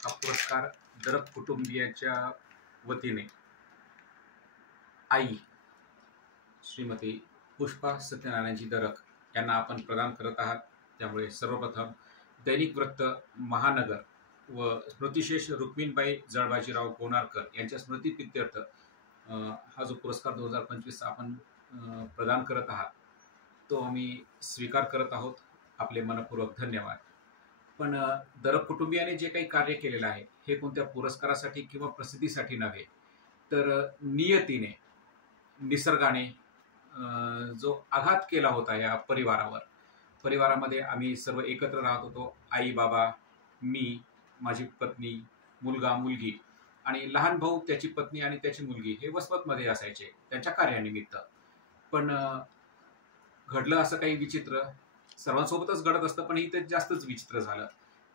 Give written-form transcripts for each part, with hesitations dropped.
हा पुरस्कार दरक कुटुंबियांच्या वतीने आई श्रीमती पुष्पा सत्यनारायणजी दरक यांना आपण प्रदान करत आहात। त्यामुळे सर्वप्रथम दैनिक वृत्त महानगर व स्मृतिशेष रुक्मिणबाई जळबाजीराव गोनारकर यांच्या स्मृतिप्रीत्यर्थ हा जो पुरस्कार 2025 आपण प्रदान करत आहात तो आम्ही स्वीकार करत आहोत। आपले मनपूर्वक धन्यवाद। पण दरक कुटुंबियांनी जे काही कार्य केलेलं आहे हे कोणत्या पुरस्कारासाठी किंवा प्रसिद्धीसाठी नव्हे, तर नियतीने निसर्गाने जो आघात केला होता या परिवारामध्ये आम्ही सर्व एकत्र राहत होतो। आई बाबा, मी, माझी पत्नी, मुलगा मुलगी आणि लहान भाऊ, त्याची पत्नी आणि त्याची मुलगी हे वसमतमध्ये असायचे त्यांच्या कार्यानिमित्त। पण घडलं असं काही विचित्र, सर्वांसोबतच घडत असतं पण इथे जास्तच विचित्र झालं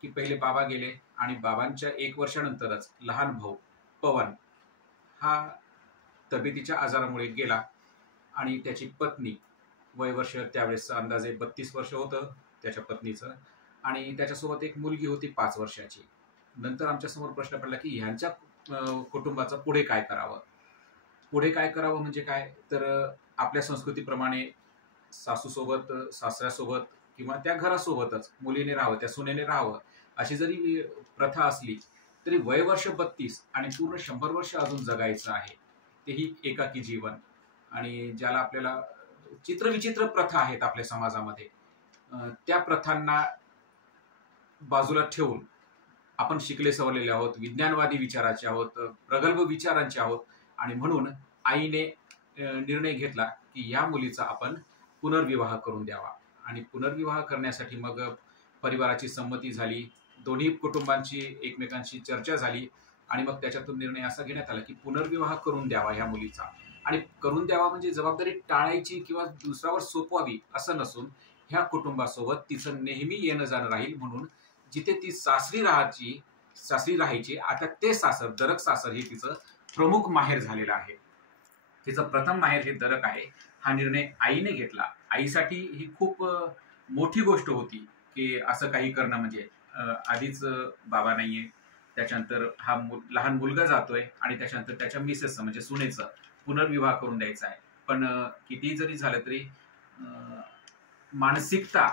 की पहिले बाबा गेले आणि बाबांच्या 1 वर्षानंतरच लहान भाऊ पवन हा तब्येतीच्या आजारामुळे गेला आणि त्याची पत्नी, वय वर्ष त्यावेळेस अंदाजे 32 वर्ष होतं त्याच्या पत्नीचं, आणि त्याच्यासोबत एक मुलगी होती 5 वर्षाची। नंतर आमच्यासमोर प्रश्न पडला की ह्यांच्या कुटुंबाचं पुढे काय करावं। पुढे काय करावं म्हणजे काय, तर आपल्या संस्कृतीप्रमाणे सासूसोबत, सासऱ्यासोबत किंवा त्या घरासोबतच मुलीने राहावं, त्या सुनेने राहावं अशी जरी प्रथा असली तरी वयवर्ष 32 आणि पूर्ण 100 वर्ष अजून जगायचं आहे, तेही एकाकी जीवन। आणि ज्याला आपल्याला चित्रविचित्र प्रथा आहेत आपल्या समाजामध्ये, त्या प्रथांना बाजूला ठेवून आपण शिकले सवरलेले आहोत, विज्ञानवादी विचाराचे आहोत, प्रगल्भ विचारांचे आहोत, आणि म्हणून आईने निर्णय घेतला की या मुलीचा आपण पुनर्विवाह करून द्यावा। आणि पुनर्विवाह करण्यासाठी मग परिवाराची संमती झाली, दोन्ही कुटुंबांची एकमेकांशी चर्चा झाली आणि मग त्याच्यातून निर्णय असा घेण्यात आला की पुनर्विवाह करून द्यावा ह्या मुलीचा। आणि करून द्यावा म्हणजे जबाबदारी टाळायची किंवा दुसऱ्यावर सोपवावी असं नसून ह्या कुटुंबासोबत तिचं नेहमी येणं जाणं राहील, म्हणून जिथे ती सासरी राहायची आता ते सासर, दरक सासर हे तिचं प्रमुख माहेर झालेलं आहे। तिचं प्रथम माहेर हे दरक आहे। हा निर्णय आईने घेतला। आईसाठी ही खूप मोठी गोष्ट होती की असं काही करणं, म्हणजे आधीच बाबा नाहीये, त्याच्यानंतर हा लहान मुलगा जातोय आणि त्याच्यानंतर त्याच्या मिसेसचं म्हणजे सुनेचं पुनर्विवाह करून द्यायचा आहे। पण कितीही जरी झालं तरी मानसिकता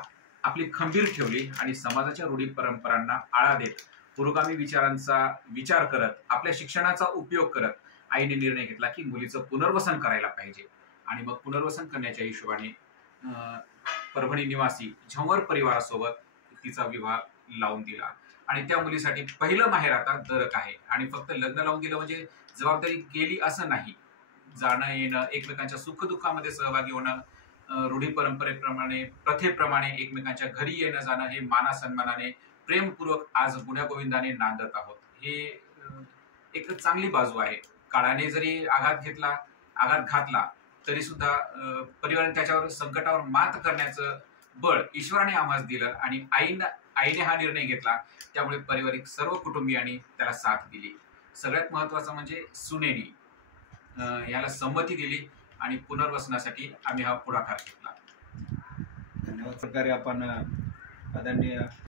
आपली खंबीर ठेवली आणि समाजाच्या रूढी परंपरांना आळा देत, पुरोगामी विचारांचा विचार करत, आपल्या शिक्षणाचा उपयोग करत आईने निर्णय घेतला की मुलीचं पुनर्वसन करायला पाहिजे। आणि मग पुनर्वसन करण्याच्या हिशोबाने परभणी निवासी झंवर परिवारासोबत तिचा विवाह लावून दिला। आणि त्या मुलीसाठी पहिलं माहेर आता दरक आहे। आणि फक्त लग्न लावून दिलं म्हणजे जबाबदारी गेली असं नाही, जाणं येणं, एकमेकांच्या सुखदुःखामध्ये सहभागी होणं, रूढी परंपरेप्रमाणे, प्रथेप्रमाणे एकमेकांच्या घरी येणं जाणं, हे मानासन्मानाने प्रेमपूर्वक आज गुण्यागोविंदाने नांदत आहोत। हे एक चांगली बाजू आहे। काळाने जरी आघात घातला तरी सुद्धा परिवाराने त्याच्यावर, संकटावर मात करण्याचं बळ ईश्वराने आम्हाला दिलं आणि आईने हा निर्णय घेतला, त्यामुळे पारिवारिक सर्व कुटुंबियांनी त्याला साथ दिली। सगळ्यात महत्वाचं म्हणजे सुनेनी याला संमती दिली आणि पुनर्वसनासाठी आम्ही हा पुढाकार घेतला। धन्यवाद। प्रकारे आपण आदरणीय